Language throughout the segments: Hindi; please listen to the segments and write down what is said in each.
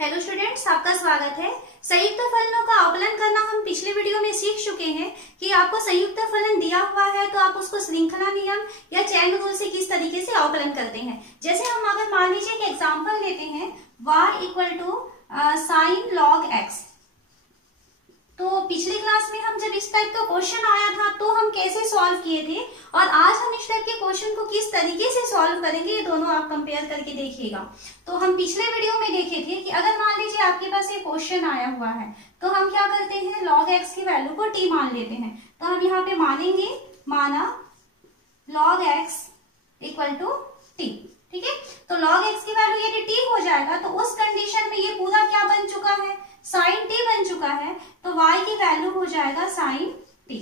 हेलो स्टूडेंट्स, आपका स्वागत है। संयुक्त फलनों का अवकलन करना हम पिछले वीडियो में सीख चुके हैं कि आपको संयुक्त फलन दिया हुआ है तो आप उसको श्रृंखला नियम या चैन रूल से किस तरीके से अवकलन करते हैं। जैसे हम अगर मान लीजिए एक एग्जांपल लेते हैं y equal to sine log x. तो पिछली क्लास में हम जब इस टाइप का क्वेश्चन आया था तो हम कैसे सॉल्व किए थे और आज हम इस टाइप के क्वेश्चन को किस तरीके से सॉल्व करेंगे, ये दोनों आप कंपेयर करके देखिएगा। तो हम पिछले वीडियो में देखे थे कि अगर मान लीजिए आपके पास एक क्वेश्चन आया हुआ है तो हम क्या करते हैं, log x की वैल्यू को t मान लेते हैं। तो हम यहाँ पे मानेंगे, माना log x equal to t। ठीक है, तो log x की वैल्यू यदि t हो जाएगा तो उस कंडीशन में ये पूरा क्या बन चुका है, साइन t बन चुका है। तो y की वैल्यू हो जाएगा साइन t।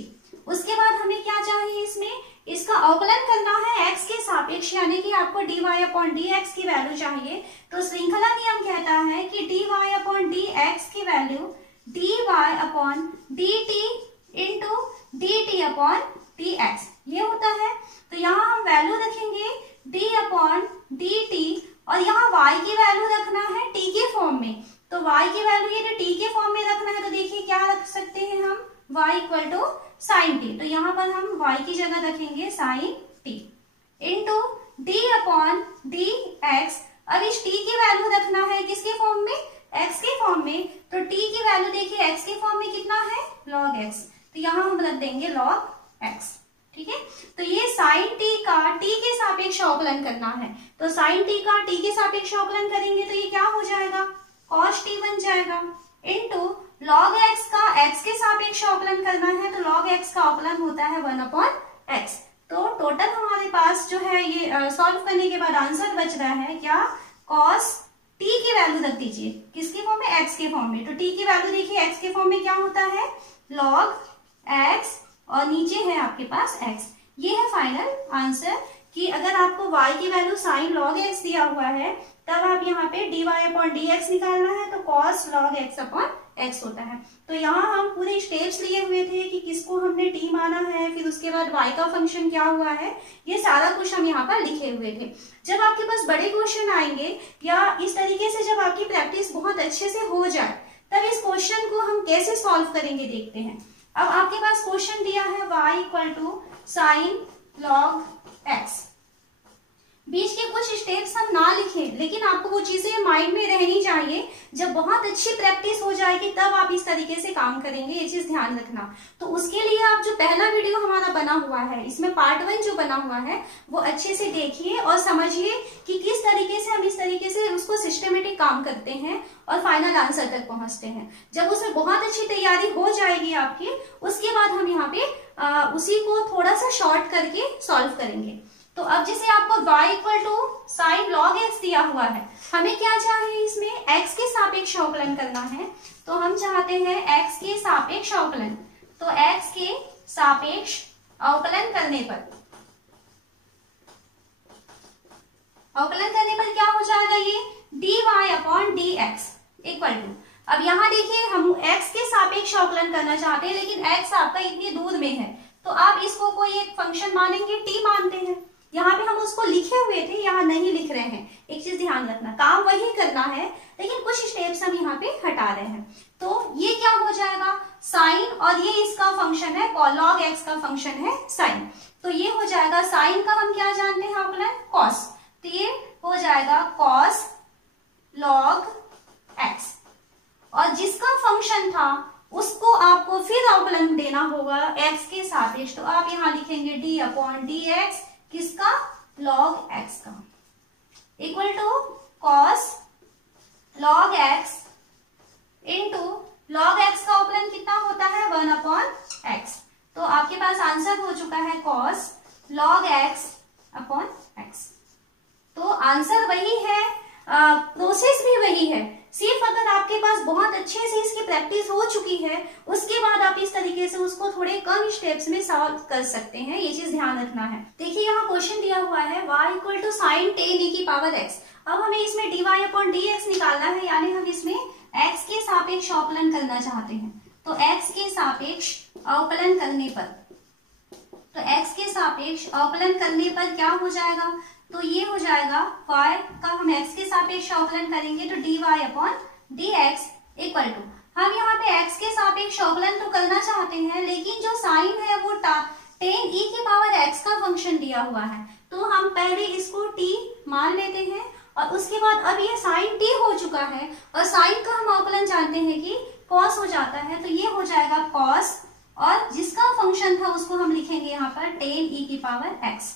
उसके बाद हमें क्या चाहिए, इसमें इसका अवकलन करना है x के सापेक्ष, यानी कि आपको dy अपॉन dx की वैल्यू चाहिए। तो श्रृंखला नियम कहता है कि dy अपॉन dx की value dy upon dt into dt upon dx ये होता है। तो यहाँ हम वैल्यू रखेंगे d अपॉन dt और यहाँ y की वैल्यू रखना है t के फॉर्म में। तो y की वैल्यू यदि t के फॉर्म में रखना है तो देखिए क्या रख सकते हैं हम, y equal to sine t। तो यहाँ पर हम y की जगह रखेंगे sine t into d upon dx। अब इस t की वैल्यू रखना है किसके फॉर्म में, x के फॉर्म में। तो t की वैल्यू देखिए x के फॉर्म में कितना है, log x। तो यहाँ हम रख देंगे log x। ठीक है, तो ये साइन t का t के सापेक्ष अवकलन करना है। तो साइन t का t के सापेक्ष अवकलन करेंगे तो ये क्या हो जाएगा, cos t बन जाएगा इंटू log x का x के सापेक्ष अवकलन करना है। तो log x का अवकलन होता है 1 अपॉन x। तो टोटल हमारे पास जो है ये सॉल्व करने के बाद आंसर बच रहा है क्या, cos t की वैल्यू रख दीजिए किसके फॉर्म में, x के फॉर्म में। तो t की वैल्यू देखिए x के फॉर्म में क्या होता है, log x और नीचे है आपके पास x। ये है फाइनल आंसर कि अगर आपको y की वैल्यू साइन log x दिया हुआ है तब आप यहाँ पे dy अपॉन dx निकालना है तो cos log x upon x होता है। तो यहाँ हम पूरे स्टेप्स लिए हुए थे कि किसको हमने t माना है, फिर उसके बाद y का फंक्शन क्या हुआ है, ये सारा कुछ हम यहाँ पर लिखे हुए थे। जब आपके पास बड़े क्वेश्चन आएंगे या इस तरीके से जब आपकी प्रैक्टिस बहुत अच्छे से हो जाए तब इस क्वेश्चन को हम कैसे सॉल्व करेंगे देखते हैं। अब आपके पास क्वेश्चन दिया है y equal to sine log x। बीच के कुछ स्टेप्स हम ना लिखें लेकिन आपको वो चीजें माइंड में रहनी चाहिए। जब बहुत अच्छी प्रैक्टिस हो जाएगी तब आप इस तरीके से काम करेंगे, ये चीज ध्यान रखना। तो उसके लिए आप जो पहला वीडियो हमारा बना हुआ है इसमें पार्ट 1 जो बना हुआ है वो अच्छे से देखिए और समझिए कि किस तरीके से हम इस तरीके से उसको सिस्टमेटिक काम करते हैं और फाइनल आंसर तक पहुंचते हैं। जब उसमें बहुत अच्छी तैयारी हो जाएगी आपकी, उसके बाद हम यहाँ पे उसी को थोड़ा सा शॉर्ट करके सॉल्व करेंगे। तो अब जैसे आपको y equal to sine log x दिया हुआ है, हमें क्या चाहिए, इसमें x के सापेक्ष अवकलन करना है। तो हम चाहते हैं x के सापेक्ष अवकलन। तो x के सापेक्ष अवकलन करने पर क्या हो जाएगा, ये dy upon dx equal to. अब यहाँ देखिए हम x के सापेक्ष अवकलन करना चाहते हैं लेकिन x आपका इतनी दूर में है तो आप इसको कोई एक फंक्शन मानेंगे, t मानते हैं। यहाँ पे हम उसको लिखे हुए थे, यहाँ नहीं लिख रहे हैं। एक चीज ध्यान रखना, काम वही करना है लेकिन कुछ स्टेप्स हम यहाँ पे हटा रहे हैं। तो ये क्या हो जाएगा, साइन, और ये इसका फंक्शन है log x का फंक्शन है साइन। तो ये हो जाएगा, साइन का हम क्या जानते हैं अवकलन, cos। तो ये हो जाएगा cos log x और जिसका फंक्शन था उसको आपको फिर अवकलन देना होगा x के सापेक्ष। तो आप यहाँ लिखेंगे d अपॉन dx किसका, log x का, equal to cos log x into log x का अवकलन कितना होता है, 1 अपॉन x। तो आपके पास आंसर हो चुका है cos log x upon x। तो आंसर वही है, प्रोसेस भी वही है, सिर्फ अगर आपके पास बहुत अच्छे से इसकी प्रैक्टिस हो चुकी है उसके बाद आप इस तरीके से उसको थोड़े कम स्टेप्स में सॉल्व कर सकते हैं। ये चीज ध्यान रखना है। देखिए यहाँ क्वेश्चन दिया हुआ है y equal to sine ten e की पावर x। अब हमें इसमें dy अपॉन dx निकालना है, यानी हम इसमें x के सापेक्ष अवकलन करना चाहते हैं। तो x के सापेक्ष अवकलन करने पर क्या हो जाएगा, तो ये हो जाएगा y का हम x के सापेक्ष अवकलन करेंगे तो dy upon dx equal to, हम यहाँ पे x के सापेक्ष अवकलन तो करना चाहते हैं, लेकिन जो साइन है वो tan e की पावर x का फंक्शन दिया हुआ है, तो हम पहले इसको t मान लेते हैं और उसके बाद अब ये साइन t हो चुका है और साइन का हम अवकलन जानते हैं कि cos हो जाता है, तो ये हो जाएगा cos और जिसका फंक्शन था उसको हम लिखेंगे यहाँ पर tan e की पावर x,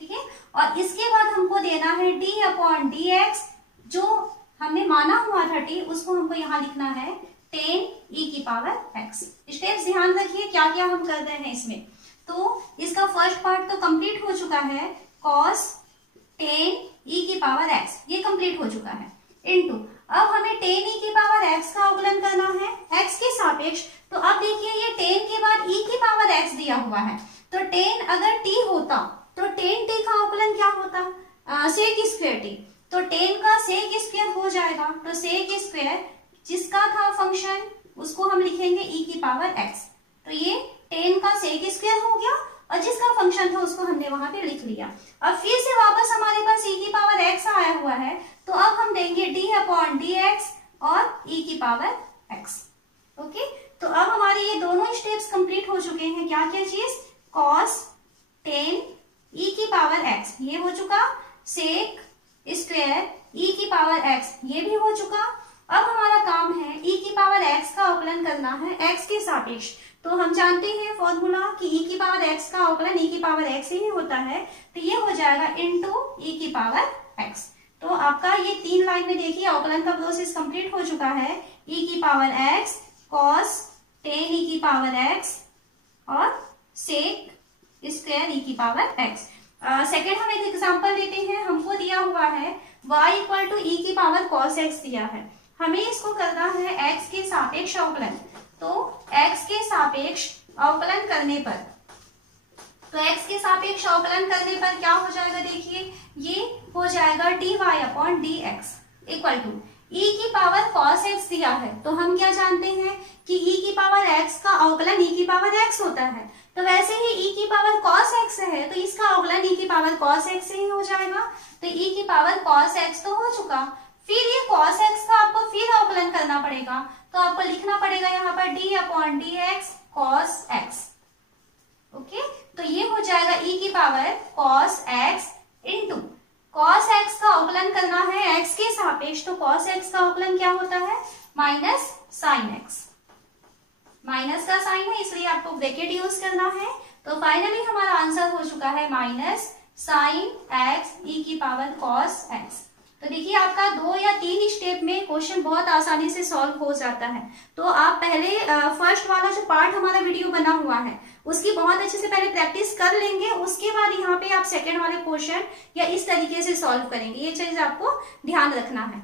ठीक है। और इसके बाद हमको देना है d अपॉन dx, जो हमने माना हुआ था t, उसको हमको यहाँ लिखना है tan e की पावर x। स्टेप्स ध्यान रखिए क्या क्या हम कर रहे हैं इसमें। तो इसका फर्स्ट पार्ट तो कंप्लीट हो चुका है, cos tan e की पावर x ये कंप्लीट हो चुका है, इनटू अब हमें tan e की पावर x का अवकलन करना है x के सापेक्ष। तो अब देखिए ये tan के बाद e की पावर x दिया हुआ है, तो tan अगर t होता तो tan t का अवकलन क्या होता, sec स्क्वायर t, तो tan का sec स्क्वायर हो जाएगा, तो sec स्क्वायर जिसका था फंक्शन उसको हम लिखेंगे e की पावर x, तो ये tan का sec स्क्वायर हो गया और जिसका फंक्शन था उसको हमने वहां पे लिख लिया। अब फिर से वापस हमारे पास e की पावर x आया हुआ है, तो अब हम देंगे d अपॉन dx और e की पावर x। ओके, तो अब हमारे ये दोनों स्टेप्स कंप्लीट हो चुके हैं। क्या क्या चीज, cos tan e की पावर x ये हो चुका, sec स्क्वायर e की पावर x ये भी हो चुका। अब हमारा काम है e की पावर x का अवकलन करना है x के सापेक्ष। तो हम जानते हैं फॉर्मूला कि e की पावर x का अवकलन e की पावर x ही होता है, तो ये हो जाएगा इनटू e की पावर x। तो आपका ये 3 लाइन में देखिए अवकलन का प्रोसेस कंप्लीट हो चुका है, e की power x cos tan e की पावर x और sec स्क्वायर e की पावर x। सेकेंड हम एक एग्जांपल लेते हैं, हमको दिया हुआ है y इक्वल टू e की पावर cos x दिया है, हमें इसको करना है x के सापेक्ष अवकलन। तो x के सापेक्ष अवकलन करने पर, तो x के सापेक्ष अवकलन करने पर क्या हो जाएगा, देखिए ये हो जाएगा dy upon dx equal to e की पावर cos x दिया है, तो हम क्या जानते हैं कि e की पावर x का अवकलन e की पावर x होता है, तो वैसे ही e की पावर cos x है तो इसका अवकलन e की पावर cos x से ही हो जाएगा, तो e की पावर cos x तो हो चुका। फिर ये cos x का आपको फिर अवकलन करना पड़ेगा, तो आपको लिखना पड़ेगा यहाँ पर d upon dx cos x। Okay, तो ये हो जाएगा e की power cos x into cos x का अवकलन करना है x के सापेक्ष, तो cos x का अवकलन क्या होता है, माइनस साइन x, माइनस का साइन है इसलिए आपको ब्रैकेट यूज करना है। तो फाइनली हमारा आंसर हो चुका है माइनस साइन x e की पावर cos x। तो देखिए आपका 2 या 3 स्टेप में क्वेश्चन बहुत आसानी से सॉल्व हो जाता है। तो आप पहले फर्स्ट वाला जो पार्ट हमारा वीडियो बना हुआ है उसकी बहुत अच्छे से पहले प्रैक्टिस कर लेंगे, उसके बाद यहाँ पे आप सेकेंड वाले क्वेश्चन या इस तरीके से सॉल्व करेंगे, ये चीज आपको ध्यान रखना है।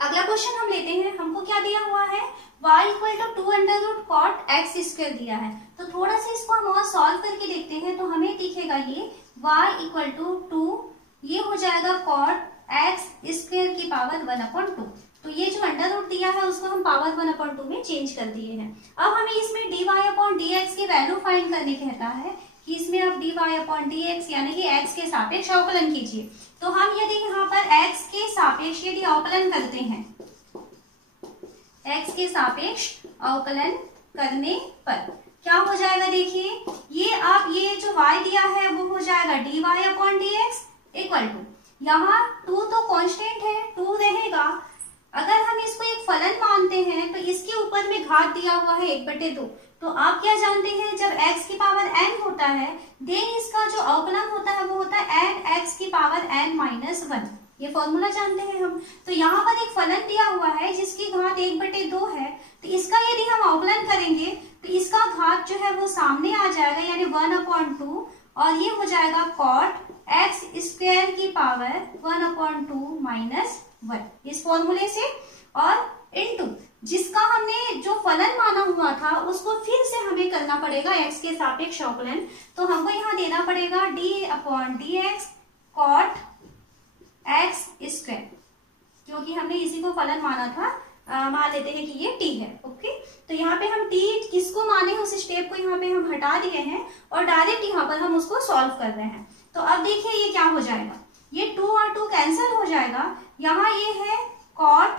अगला क्वेश्चन हम लेते हैं, हमको क्या दिया हुआ है, y equal to 2 under root cot x square दिया है। तो थोड़ा सा इसको हम और सॉल्व करके देखते हैं, तो हमें दिखेगा ये y इक्वल टू 2, ये हो जाएगा कॉट एक्स स्क्वायर की पावर 1/2। तो ये जो अंडर रूट दिया है उसको हम पावर 1/2 में चेंज कर दिए हैं। अब हमें इसमें dy अपॉन dx की वैल्यू फाइंड करने कहता है कि इसमें आप dy अपॉन dx यानी कि x के सापेक्ष अवकलन कीजिए। तो हम यदि यहाँ पर x के सापेक्ष यदि अवकलन करते हैं, x के सापेक्ष अवकलन करने पर क्या हो जाएगा, देखिए ये आप ये जो y दिया है वो हो जाएगा dy upon dx equal to, यहाँ 2 तो कांस्टेंट है 2 रहेगा, अगर हम इसको एक फलन मानते हैं तो इसके ऊपर में घात दिया हुआ है 1/2। तो आप क्या जानते हैं जब x की पावर n होता है देन इसका जो अवकलन होता है वो होता है n x की पावर n-1, ये फॉर्मूला जानते हैं हम। तो यहाँ पर एक फलन दिया हुआ है जिसकी घात 1/2 है, तो इसका यदि हम अवकलन करेंगे तो इसका घात जो है वो सामने आ जाएगा यानी 1/2 और ये हो जाएगा कॉट एक्स स्क्वायर की पावर 1/2 - 1 इस फॉर्मूले से, और इनटू जिसका हमने जो फलन माना हुआ था उसको फिर से हमें करना पड़ेगा x के सापेक्ष अवकलन। तो हमको यहाँ देना पड़ेगा d upon dx cot x square, क्योंकि हमने इसी को फलन माना था, मान लेते हैं कि ये t है। ओके, तो यहाँ पे हम t किसको माने उस स्टेप को यहाँ पे हम हटा दिए हैं और डायरेक्ट यहाँ पर हम उसको सॉल्व कर रहे हैं। तो अब देखिए ये क्या हो जाएगा, ये 2 और 2 कैंसिल हो जाएगा, यहाँ ये है कॉट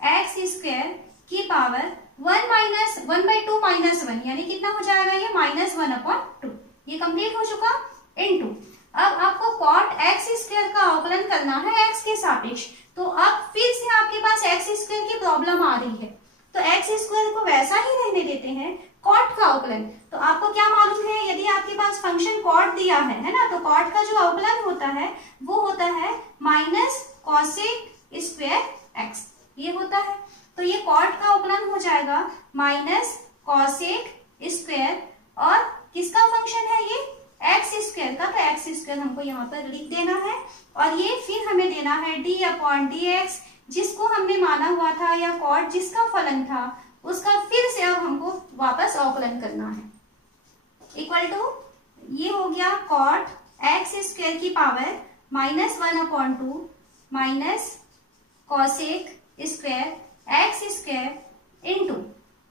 एक्स स्क्वायर की पावर 1/2 माइनस 1, यानी कितना हो जाएगा ये -1/2। ये कंप्लीट हो चुका। इनटू अब आपको कॉट एक्स स्क्वायर का अवकलन करना है एक्स के सापेक्ष। तो अब फिर से आपके पास एक्स स्क्वायर की प्रॉब्लम आ रही है, तो एक्स स्क्वायर को वैसा ही रहने देते हैं, कॉट का अवकलन। तो आपको क्या मालूम है, यदि आपके पास फंक्शन कॉट दिया है ना, तो कॉट का जो अवकलन होता है वो होता है माइनस कॉसेक स्क्वायर एक्स, ये होता है। तो ये कॉट का अवकलन हो जाएगा माइनस कॉसेक स्क्वायर, और किसका फंक्शन है ये, एक्स स्क्वायर का। तो एक्स स्क्वायर हमको यहाँ पर लिख देना है, और ये फिर हमें देना है d/dx, जिसको हमने माना हुआ था, या कॉट जिसका फलन था उसका फिर से अब हमको वापस अवकलन करना है। इक्वल टू ये हो गया कॉट एक्स स्क्वायर की power -1/2 minus cosec square x square into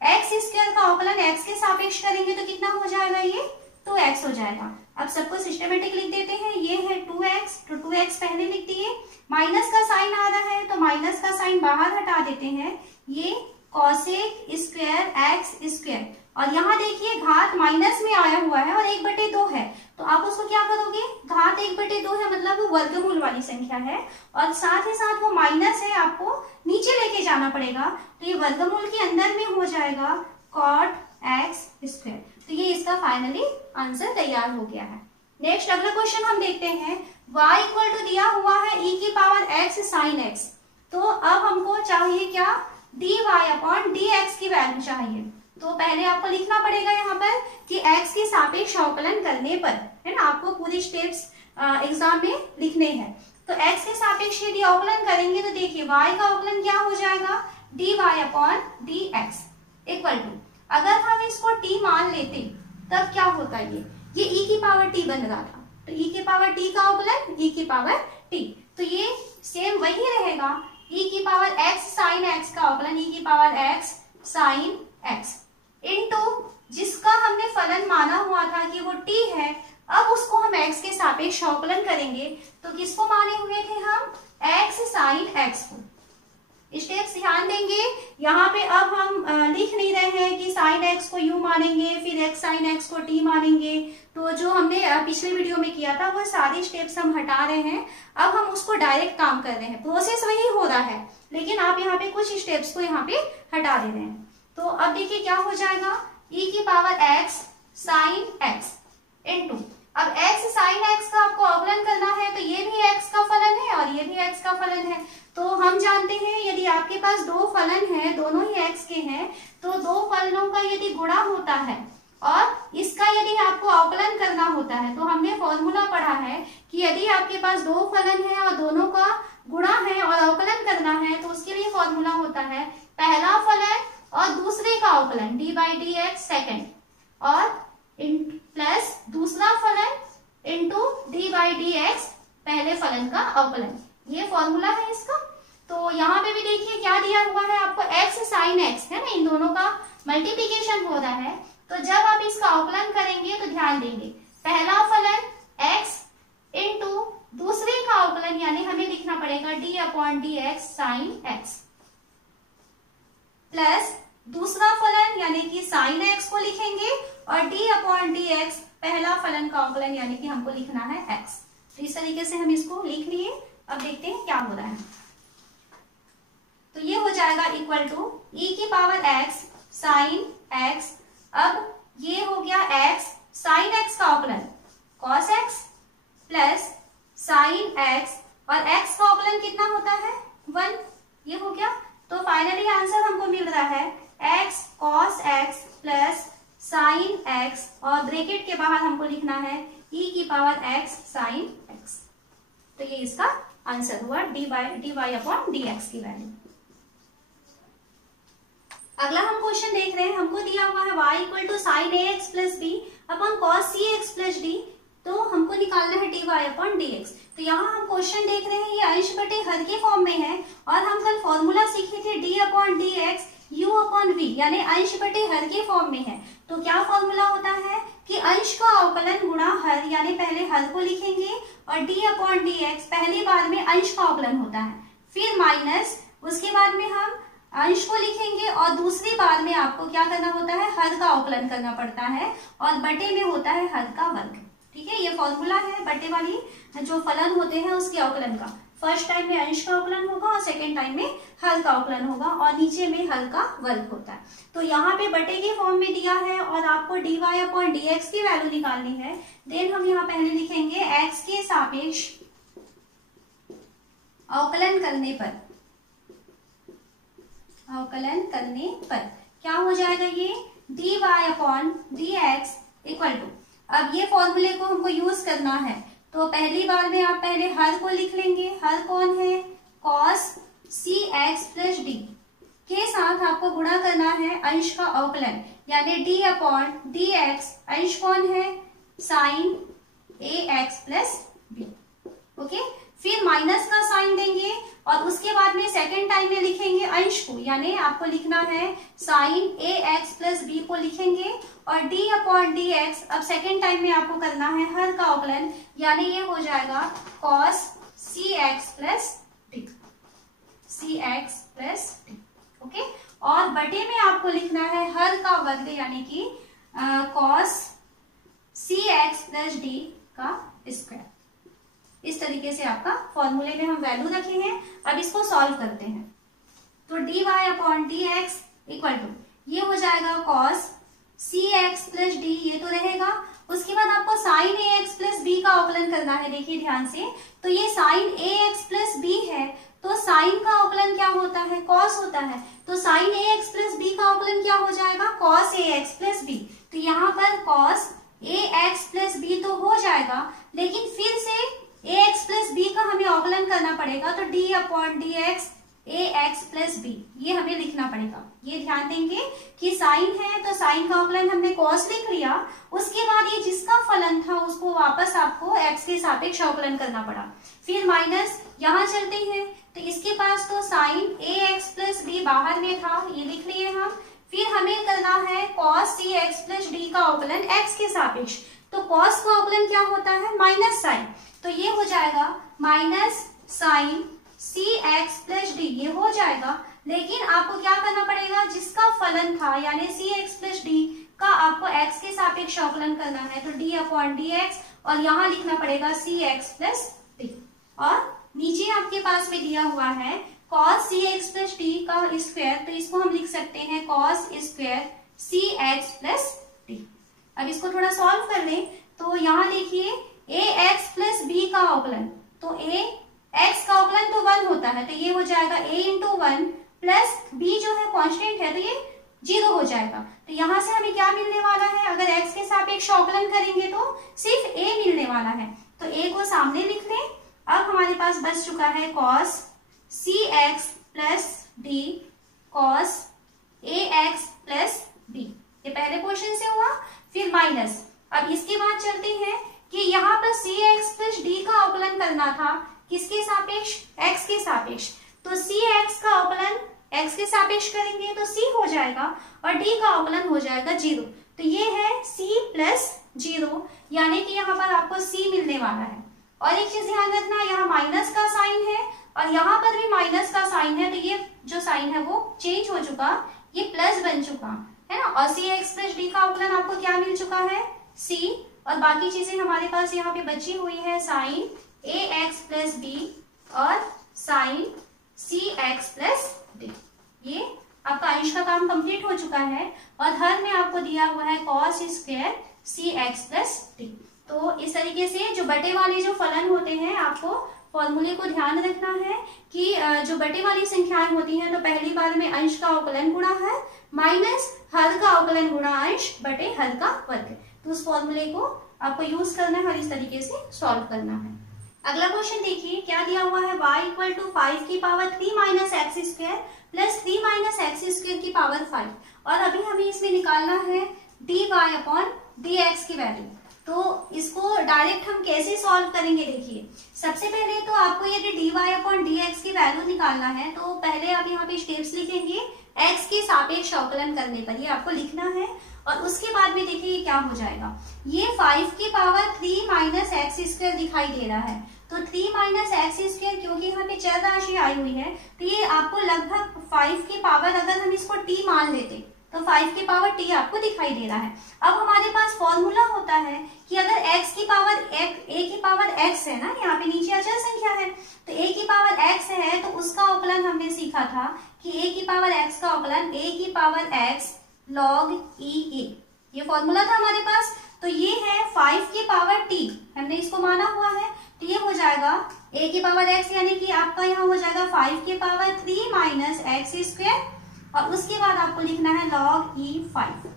x square का अवकलन एक्स के सापेक्ष करेंगे तो कितना हो जाएगा, ये 2x हो जाएगा। अब सबको सिस्टमेटिक लिख देते हैं। ये है 2x, तो 2x पहले लिख दिए, माइनस का साइन आ रहा है तो माइनस का साइन बाहर हटा देते हैं, ये कॉसेक स्क्वायर एक्स स्क्वायर, और यहाँ देखिए घात माइनस में आया हुआ है और 1/2 है, तो आप उसको क्या करोगे, घात 1/2 है मतलब वो वर्गमूल वाली संख्या है, और साथ ही साथ वो माइनस है, आपको नीचे लेके जाना पड़ेगा, तो ये वर्गमूल के अंदर में हो जाएगा कॉट एक्स स्क्वायर। तो ये इसका फाइनली आंसर तैयार हो गया है। नेक्स्ट अगला क्वेश्चन हम देखते हैं। y इक्वल टू दिया हुआ है e की पावर x साइन x, तो अब हमको चाहिए क्या, dy/dx की वैल्यू चाहिए। तो पहले आपको लिखना पड़ेगा यहाँ पर कि x के सापेक्ष अवकलन करने पर, है ना, आपको पूरी स्टेप्स एग्जाम में लिखने हैं। तो x के सापेक्ष यदि अवकलन करेंगे तो देखिए y का अवकलन क्या हो जाएगा, dy/dx इक्वल टू, अगर हम इसको t मान लेते तब क्या होता है, ये e की पावर t बन रहा था, तो e की पावर t का अवकलन e की पावर t, तो ये सेम वही रहेगा, e की पावर x साइन x का अवकलन e की power x sine x into जिसका हमने फलन माना हुआ था कि वो t है, अब उसको हम x के सापेक्ष अवकलन करेंगे, तो किसको माने हुए थे हम, x साइन x को। स्टेप्स ध्यान देंगे, यहाँ पे अब हम लिख नहीं रहे हैं कि साइन x को u मानेंगे फिर x साइन x को t मानेंगे, तो जो हमने पिछले वीडियो में किया था वो सारी स्टेप्स हम हटा रहे हैं, अब हम उसको डायरेक्ट काम कर रहे हैं। प्रोसेस वही हो रहा है, लेकिन आप यहाँ पे कुछ स्टेप्स को यहाँ पे हटा दे रहे हैं। तो अब देखिए क्या हो जाएगा, e की power x sine x into, अब x साइन x का आपको अवकलन करना है, तो ये भी x का फलन है और ये भी x का फलन है। तो हम जानते हैं यदि आपके पास दो फलन हैं, दोनों ही x के हैं, तो दो फलनों का यदि गुणा होता है और इसका यदि आपको अवकलन करना होता है, तो हमने फॉर्मूला पढ़ा है कि यदि आपके पास दो फलन है और दोनों का गुणा है और अवकलन करना है, तो उसके लिए फॉर्मूला होता है पहला फलन और दूसरे का अवकलन d/dx सेकेंड, और प्लस दूसरा फलन इंटू d/dx पहले फलन का अवकलन, ये फॉर्मूला है इसका। तो यहाँ पे भी देखिए क्या दिया हुआ है आपको, x साइन x है ना, इन दोनों का मल्टीप्लिकेशन हो रहा है, तो जब आप इसका अवकलन करेंगे तो ध्यान देंगे पहला फलन x इंटू दूसरे का अवकलन, यानी हमें लिखना पड़ेगा d/dx साइन x, प्लस दूसरा फलन यानी कि साइन x को लिखेंगे और d/dx पहला फलन का अवकलन यानी कि हमको लिखना है x। तो इस तरीके से हम इसको लिख लिए। अब देखते हैं क्या हो रहा है। तो ये हो जाएगा इक्वल टू e की पावर x साइन x, अब ये हो गया x साइन x का अवकलन cos x plus sign x, और x का अवकलन कितना होता है 1, ये हो गया। तो फाइनली आंसर हमको मिल रहा है x cos x plus sign x, और ब्रैकेट के बाहर हमको लिखना है e की पावर x साइन x। तो ये इसका आंसर हुआ dy/dx की वैल्यू। अगला हम क्वेश्चन देख रहे हैं, हमको दिया हुआ है y equal to sine ax plus b upon cos cx plus d, तो हमको निकालना है dy/dx। तो यहाँ हम क्वेश्चन देख रहे हैं, ये अंश बटे हर के फॉर्म में है, और हम कल फॉर्मूला सीखे थे d/dx u/v, यानी अंश बटे हर के फॉर्म में है। तो क्या फॉर्मूला होता है कि अंश का अवकलन गुणा हर, यानी पहले हर को लिखेंगे और d/dx पहली बार में अंश का अवकलन होता है, फिर माइनस, उसके बाद में हम अंश को लिखेंगे और दूसरी बार में आपको क्या करना होता है, हर का अवकलन करना पड़ता है और बटे में होता है हर का वर्ग। ठीक है, ये फॉर्मूला है बटे वाली जो फलन होते हैं उसके अवकलन का। फर्स्ट टाइम में अंश का अवकलन होगा और सेकेंड टाइम में हर का अवकलन होगा और नीचे में हर का वर्ग होता है। तो यहाँ पे बटे के फॉर्म में दिया है और आपको dy/dx की वैल्यू निकालनी है। देन हम यहाँ पहले लिखेंगे x के सापेक्ष अवकलन करने पर क्या हो जाएगा, ये dy/dx इक्वल टू, अब ये फॉर्मूले को हमको यूज करना है तो पहली बार में आप पहले हर को लिख लेंगे। हर कौन है, cos cx प्लस डी के साथ आपको गुणा करना है अंश का अवकलन यानी d/dx। अंश कौन है, sin ax plus B. Okay, फिर माइनस का साइन देंगे और उसके बाद में सेकेंड टाइम में लिखेंगे अंश को, यानी आपको लिखना है sin ax प्लस बी को लिखेंगे और d/dx अब सेकेंड टाइम में आपको करना है हर का अवकलन यानी ये हो जाएगा cos cx plus D, cx plus D. Okay, और बटे में आपको लिखना है हर का वर्ग यानी कि cos cx प्लस डी का स्क्वायर। इस तरीके से आपका फॉर्मूले में हम वैल्यू रखे हैं। अब इसको सॉल्व करते हैं तो dy/dx इक्वल टू ये हो जाएगा cos cx प्लस डी, ये तो रहेगा। उसके बाद आपको sin ax प्लस बी का अवकलन करना है। देखिए ध्यान से, तो ये sin ax प्लस बी है तो sin का अवकलन क्या होता है, cos होता है। तो sin ax प्लस बी का अवकलन क्या हो जाएगा, cos ax प्लस बी। तो यहाँ पर cos ax प्लस बी तो हो जाएगा, लेकिन फिर से ax प्लस बी का हमें अवकलन करना पड़ेगा तो d/dx ax प्लस बी ये हमें लिखना पड़ेगा। ये ध्यान देंगे कि साइन है तो साइन का अवकलन हमने cos लिख लिया, उसके बाद ये जिसका फलन था उसको वापस आपको x के सापेक्ष अवकलन करना पड़ा। फिर माइनस यहाँ चलते हैं तो इसके पास तो साइन ax प्लस बी बाहर में था, ये लिख लिए हम। फिर हमें करना है cos cx प्लस डी का अवकलन x के सापेक्ष, तो cos का अवकलन क्या होता है, माइनस साइन। तो ये हो जाएगा minus sine cx plus D, ये हो जाएगा। लेकिन आपको क्या करना पड़ेगा, जिसका फलन था यानी cx प्लस डी का आपको x के सापेक्ष अवकलन करना है तो d/dx और यहाँ लिखना पड़ेगा cx प्लस डी। और नीचे आपके पास में दिया हुआ है cos cx प्लस डी का स्क्वायर, तो इसको हम लिख सकते हैं cos square cx plus D. अब इसको थोड़ा सॉल्व कर लें तो यहाँ देखिए ax प्लस b का अवकलन, तो x का अवकलन तो 1 होता है तो ये हो जाएगा a इंटू 1 प्लस b जो है कांस्टेंट है तो ये 0 हो जाएगा। तो यहाँ से हमें क्या मिलने वाला है, अगर x के सापेक्ष अवकलन करेंगे तो सिर्फ a मिलने वाला है तो a को सामने लिख लें। अब हमारे पास बच चुका है cos cx plus d cos ax plus b, ये पहले क्वेश्चन से हुआ। फिर माइनस, अब इसके बाद चलते हैं कि यहाँ पर cx प्लस d का अवकलन करना था, किसके सापेक्ष, x के सापेक्ष। तो cx का अवकलन x के सापेक्ष करेंगे तो c हो जाएगा और d का अवकलन हो जाएगा 0। तो ये है c प्लस 0 यानी कि यहाँ पर आपको c मिलने वाला है। और एक चीज ध्यान रखना, यहाँ माइनस का साइन है और यहाँ पर भी माइनस का साइन है, तो ये जो साइन है वो चेंज हो चुका, ये प्लस बन चुका है ना। और cx प्लस d का अवकलन आपको क्या मिल चुका है, c, और बाकी चीजें हमारे पास यहाँ पे बची हुई है साइन ax प्लस b और साइन cx प्लस d। ये आपका अंश का काम कंप्लीट हो चुका है और हर में आपको दिया हुआ है cos square cx plus d। तो इस तरीके से जो बटे वाले जो फलन होते हैं आपको फॉर्मूले को ध्यान रखना है कि जो बटे वाली संख्याएं होती हैं तो पहली बार में अंश का अवकलन गुणा हर माइनस हर का अवकलन गुणा अंश बटे हर का वर्ग। तो उस फॉर्मूले को आपको यूज करना है और इस तरीके से सॉल्व करना है। अगला क्वेश्चन देखिए क्या दिया हुआ है, y इक्वल टू 5 की power 3 minus x square plus 3 minus x square की पावर 5 और अभी हमें इसमें निकालना है dy/dx की वैल्यू। तो इसको डायरेक्ट हम कैसे सॉल्व करेंगे, देखिए सबसे पहले तो आपको यदि dy/dx की वैल्यू निकालना है तो पहले आप यहाँ पे स्टेप्स लिखेंगे x के सापेक्ष अवकलन करने पर, ये आपको लिखना है। और उसके बाद में देखिए क्या हो जाएगा, ये 5 की पावर 3 माइनस एक्स स्क्वायर दिखाई दे रहा है तो तो 3 माइनस एक्स स्क्वायर, क्योंकि यहाँ पे चर राशि आई हुई है तो ये आपको लगभग 5 की पावर, अगर हम इसको t मान लेते तो 5 की पावर t आपको दिखाई दे रहा है। अब हमारे पास फॉर्मूला होता है कि अगर x की पावर a की पावर x है ना, यहाँ पे नीचे अचल संख्या है, तो a की पावर x है तो उसका अवकलन हमने सीखा था कि a की पावर x का अवकलन a की पावर x log e, ये फॉर्मूला था हमारे पास। तो ये है 5 की पावर t, हमने इसको माना हुआ है, तो ये हो जाएगा a की पावर x, यानी कि आपका यहाँ हो जाएगा 5 की पावर 3 माइनस एक्स स्क्वायर, और उसके बाद आपको लिखना है log e5।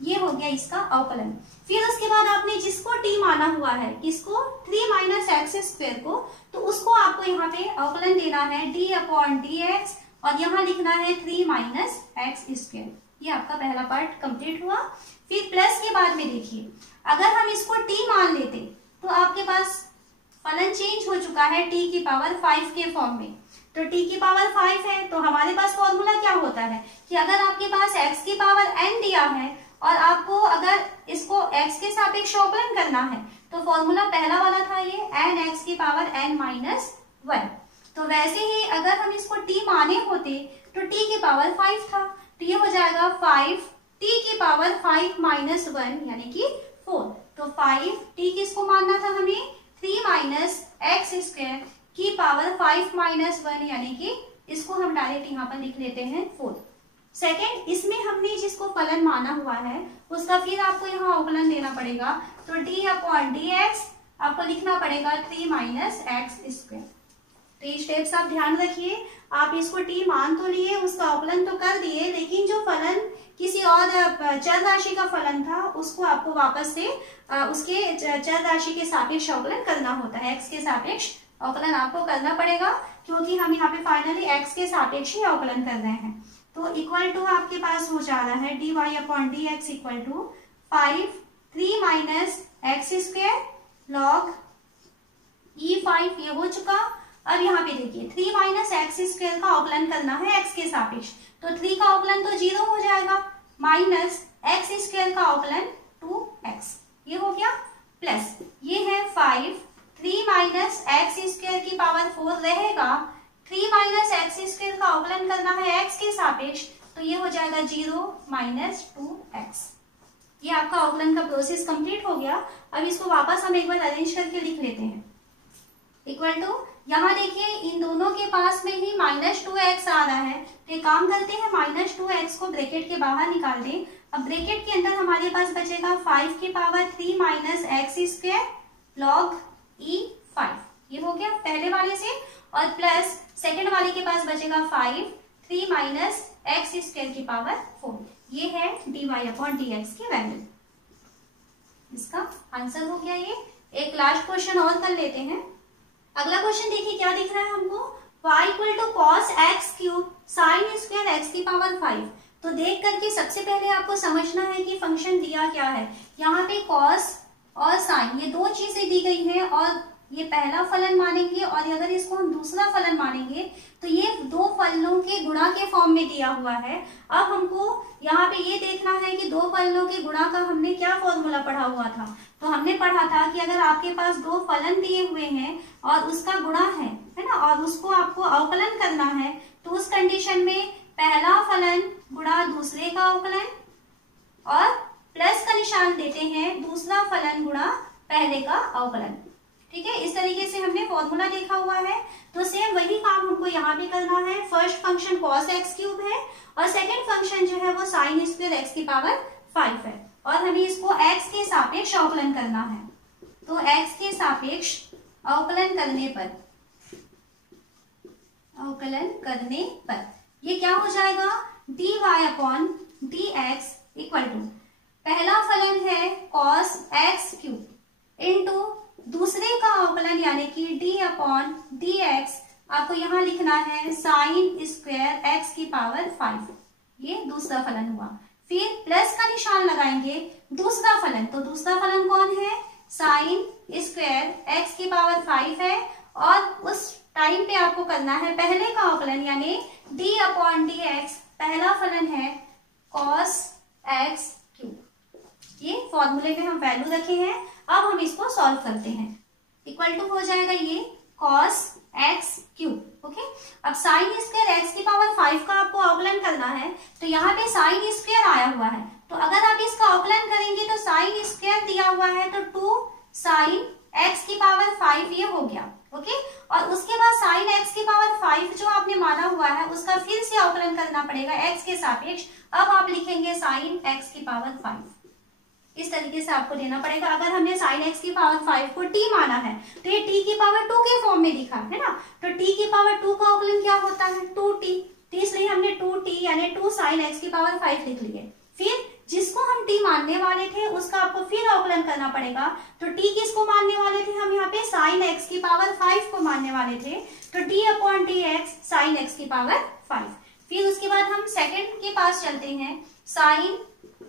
ये हो गया इसका अवकलन। फिर उसके बाद आपने जिसको t माना हुआ है, किसको, 3 माइनस एक्स स्क्वायर को, तो उसको आपको यहाँ पे अवकलन देना है d अपॉन dx, और यहाँ लिखना है 3 माइनस एक्स स्क्वायर। ये आपका पहला पार्ट कंप्लीट हुआ। फिर प्लस के बाद में देखिए, अगर हम इसको t मान लेते तो आपके पास फलन चेंज हो चुका है t की पावर 5 के फॉर्म में। तो t की पावर 5 है तो हमारे पास फॉर्मूला क्या होता है कि अगर आपके पास x की पावर n दिया है और आपको अगर इसको x के सापेक्ष अवकलन करना है, तो फॉर्मूला पहला वाला था ये n x की पावर n माइनस 1। तो वैसे ही अगर हम इसको t माने होते तो t की पावर 5 था, तो ये हो जाएगा 5 t की पावर 5 माइनस 1 यानी कि 4। तो 5 t किसको मानना था हमें, 3 माइनस एक्स स्क्वायर की पावर 5 माइनस 1, यानी कि इसको हम डायरेक्ट यहाँ पर लिख लेते हैं 4। सेकेंड, इसमें हमने जिसको फलन माना हुआ है उसका फिर आपको यहाँ अवकलन देना पड़ेगा, तो d अपॉन dx आपको लिखना पड़ेगा 3 माइनस एक्स स्क्वायर। तो ये स्टेप्स आप ध्यान रखिए। आप इसको t मान तो लिए, उसका अवकलन तो कर दिए, लेकिन जो फलन किसी और चर राशि का फलन था उसको आपको वापस से उसके चर राशि के सापेक्ष अवकलन करना होता है। x के सापेक्ष अवकलन आपको करना पड़ेगा, क्योंकि हम यहाँ पे फाइनली x के सापेक्ष ही अवकलन कर रहे हैं। तो इक्वल टू आपके पास हो जा रहा है dy upon dx equal to 5 3 minus x square log e5, ये हो चुका। अब यहाँ पे देखिए 3 माइनस एक्स स्क्वायर का अवकलन करना है x के सापेक्ष, तो 3 का अवकलन तो 0 हो जाएगा, माइनस एक्स स्क्वायर का अवकलन 2x, ये हो गया, प्लस ये है 5 3 माइनस एक्स स्क्वायर की पावर 4 रहेगा, 3 माइनस एक्स स्क्वायर का अवकलन करना है x के सापेक्ष, तो ये हो जाएगा 0 माइनस 2x। ये आपका अवकलन का प्रोसेस कंप्लीट हो गया। अब इसको वापस हम एक बार अरेंज करके लिख लेते हैं। इक्वल टू, यहाँ देखिए इन दोनों के पास में ही माइनस 2x आ रहा है, तो एक काम करते हैं माइनस 2x को ब्रैकेट के बाहर निकाल दें। अब ब्रैकेट के अंदर हमारे पास बचेगा 5 की power 3 minus x square log e5, ये हो गया पहले वाले से, और प्लस सेकेंड वाले के पास बचेगा 5 3 माइनस एक्स स्क्वायर की पावर 4। ये है dy अपॉन dx की वैल्यू। इसका आंसर हो गया ये। एक लास्ट क्वेश्चन और कर लेते हैं। अगला क्वेश्चन देखिए क्या दिख रहा है हमको, y equal to cos x cube sine square x की पावर 5। तो देख करके सबसे पहले आपको समझना है कि फंक्शन दिया क्या है। यहाँ पे कॉस और साइन ये दो चीजें दी गई हैं, और ये पहला फलन मानेंगे, और अगर इसको हम दूसरा फलन मानेंगे तो ये दो फलनों के गुणा के फॉर्म में दिया हुआ है। अब हमको यहाँ पे ये देखना है कि दो फलनों के गुणा का हमने क्या फॉर्मूला पढ़ा हुआ था। तो हमने पढ़ा था कि अगर आपके पास दो फलन दिए हुए हैं और उसका गुणा है ना, और उसको आपको अवकलन करना है, तो उस कंडीशन में पहला फलन गुणा दूसरे का अवकलन, और प्लस का निशान देते हैं दूसरा फलन गुणा पहले का अवकलन। ठीक है, इस तरीके से हमने फॉर्मूला देखा हुआ है। तो सेम वही काम हमको यहाँ पे करना है। First function cos x cube है, और सेकंड फंक्शन जो है वो साइन स्क्वायर x की पावर 5 है, और हमें इसको x के सापेक्ष अवकलन करना है। तो x के सापेक्ष अवकलन करने पर ये क्या हो जाएगा, dy upon dx equal to पहला फलन है cos x क्यूब इंटू दूसरे का अवकलन यानी कि d अपॉन dx, आपको यहाँ लिखना है साइन स्क्वायर x की पावर 5, ये दूसरा फलन हुआ। फिर प्लस का निशान लगाएंगे दूसरा फलन, तो दूसरा फलन कौन है, साइन स्क्वायर x की पावर 5 है, और उस टाइम पे आपको करना है पहले का अवकलन यानी d अपॉन dx, पहला फलन है cos x क्यूब। ये फॉर्मूले में हम वैल्यू रखे हैं। अब हम इसको सॉल्व करते हैं। इक्वल टू हो जाएगा ये cos x क्यूब। ओके, अब साइन स्क्वायर x की पावर 5 का आपको अवकलन करना है, तो यहाँ पे साइन स्क्वायर आया हुआ है, तो अगर आप इसका अवकलन करेंगे तो साइन स्क्वायर दिया हुआ है तो 2 साइन x की पावर 5 ये हो गया। ओके, और उसके बाद साइन x की पावर 5 जो आपने माना हुआ है उसका फिर से अवकलन करना पड़ेगा x के सापेक्ष। अब आप लिखेंगे साइन x की पावर 5, इस तरीके से आपको लेना पड़ेगा। अगर हमने साइन x की पावर 5 को t माना है तो ये t की पावर 2 के फॉर्म में लिखा है ना, तो t की पावर 2 का अवकलन क्या होता है 2t, तो इसलिए हमने 2t यानी 2 साइन x की पावर 5 लिख लिए। फिर जिसको हम t मानने वाले थे उसका आपको फिर अवकलन करना पड़ेगा, तो t किसको मानने वाले थे हम यहाँ पे साइन x की पावर 5 को मानने वाले थे, तो t upon dx sine x की पावर 5। फिर उसके बाद हम सेकंड के पास चलते हैं, साइन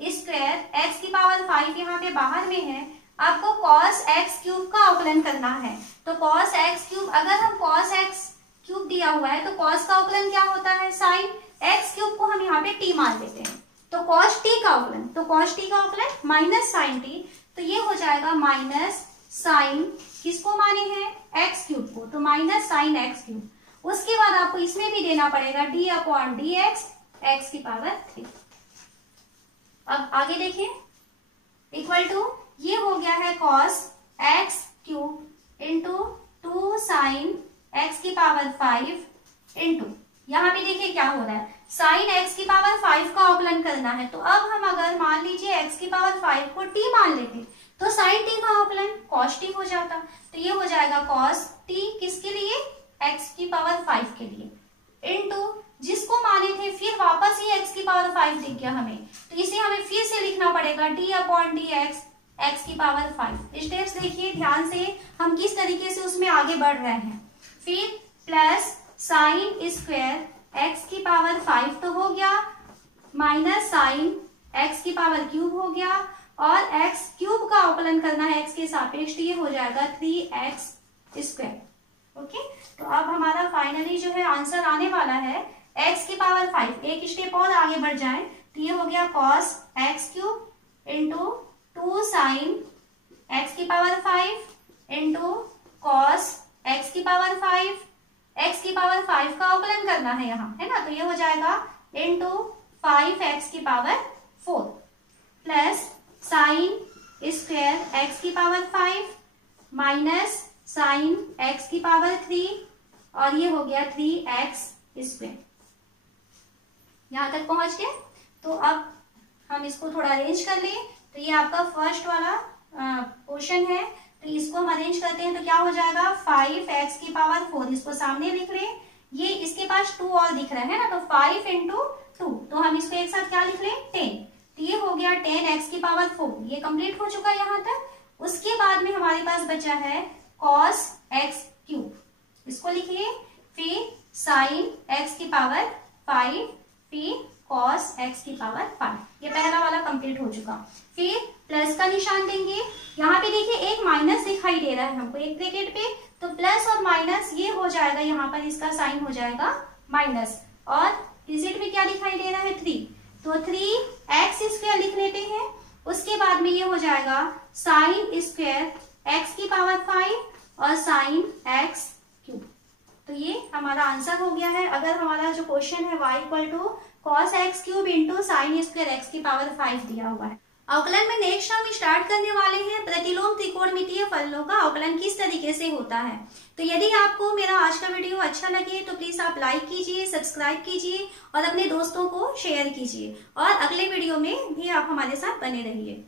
स्क्वायर x की पावर 5 यहाँ पे बाहर में है, आपको cos x क्यूब का अवकलन करना है। तो cos x क्यूब, अगर हम cos x क्यूब दिया हुआ है तो cos का अवकलन क्या होता है साइन x क्यूब को हम यहाँ पे t मान लेते हैं, तो cos t का अवकलन, तो cos t का अवकलन माइनस साइन t, तो ये हो जाएगा माइनस साइन किसको माने हैं x क्यूब को, तो माइनस साइन x क्यूब। उसके बाद आपको इसमें भी देना पड़ेगा d अपॉन dx x की पावर 3। अब आगे देखिए, इक्वल टू ये हो गया है cos x cube into 2 sine x की पावर 5 इंटू, यहाँ पे देखिए क्या हो रहा है, साइन x की पावर 5 का अवकलन करना है, तो अब हम अगर मान लीजिए x की पावर 5 को t मान लेते तो साइन t का अवकलन cos t हो जाता, तो ये हो जाएगा cos t किसके लिए x की पावर 5 के लिए, इंटू जिसको माने थे फिर वापस ही x की पावर 5 दिख गया हमें, तो इसे हमें फिर से लिखना पड़ेगा d अपॉन dx x की पावर 5। स्टेप्स देखिए ध्यान से, हम किस तरीके से उसमें आगे बढ़ रहे हैं। फिर प्लस साइन स्क्वायर x की पावर 5 तो हो गया, माइनस साइन x की पावर क्यूब हो गया, और x क्यूब का अवकलन करना है x के सापेक्ष, तो ये हो जाएगा 3x स्क्वायर। ओके, तो अब हमारा फाइनली जो है आंसर आने वाला है x की पावर 5। एक स्टेप और आगे बढ़ जाए तो ये हो गया cos x cube into 2 sine x की पावर 5 इंटू cos x की पावर 5, x की पावर 5 का अवकलन करना है यहाँ, है ना, तो ये हो जाएगा इंटू 5x की power 4 plus sign square x की पावर 5 माइनस साइन x की पावर 3, और ये हो गया 3x स्क्वायर। यहां तक पहुंच गए, तो अब हम इसको थोड़ा अरेंज कर लें, तो ये आपका फर्स्ट वाला क्वेश्चन है, तो इसको हम अरेंज करते हैं तो क्या हो जाएगा 5x की पावर 4, इसको सामने लिख लें, ये इसके पास 2 और दिख रहा है ना, तो 5 इंटू 2, तो हम इसको एक साथ क्या लिख लें 10, तो ये हो गया 10x की पावर 4, ये कंप्लीट हो चुका है यहाँ तक। उसके बाद में हमारे पास बचा है cos x क्यूब, इसको लिखिए, फिर साइन x की पावर 5, फिर cos x की पावर 5, ये पहला वाला कंप्लीट हो चुका। फिर प्लस का निशान देंगे, यहाँ पे देखिए एक माइनस दिखाई दे रहा है हमको एक ब्रैकेट पे, तो प्लस और माइनस ये हो जाएगा, यहाँ पर इसका साइन हो जाएगा माइनस, और डिजिट में क्या दिखाई दे रहा है 3, तो 3x स्क्वायर लिख लेते हैं। उसके बाद में ये हो जाएगा साइन स्क्वायर x की पावर 5 और साइन x क्यूब, तो ये हमारा आंसर हो गया है। अगर हमारा जो क्वेश्चन है y equal to cos x cube into sine square x की पावर 5 दिया हुआ है। अवकलन में नेक्स्ट हम स्टार्ट करने वाले हैं प्रतिलोम त्रिकोणमितीय फलनों का अवकलन किस तरीके से होता है। तो यदि आपको मेरा आज का वीडियो अच्छा लगे तो प्लीज आप लाइक कीजिए, सब्सक्राइब कीजिए और अपने दोस्तों को शेयर कीजिए, और अगले वीडियो में भी आप हमारे साथ बने रहिए।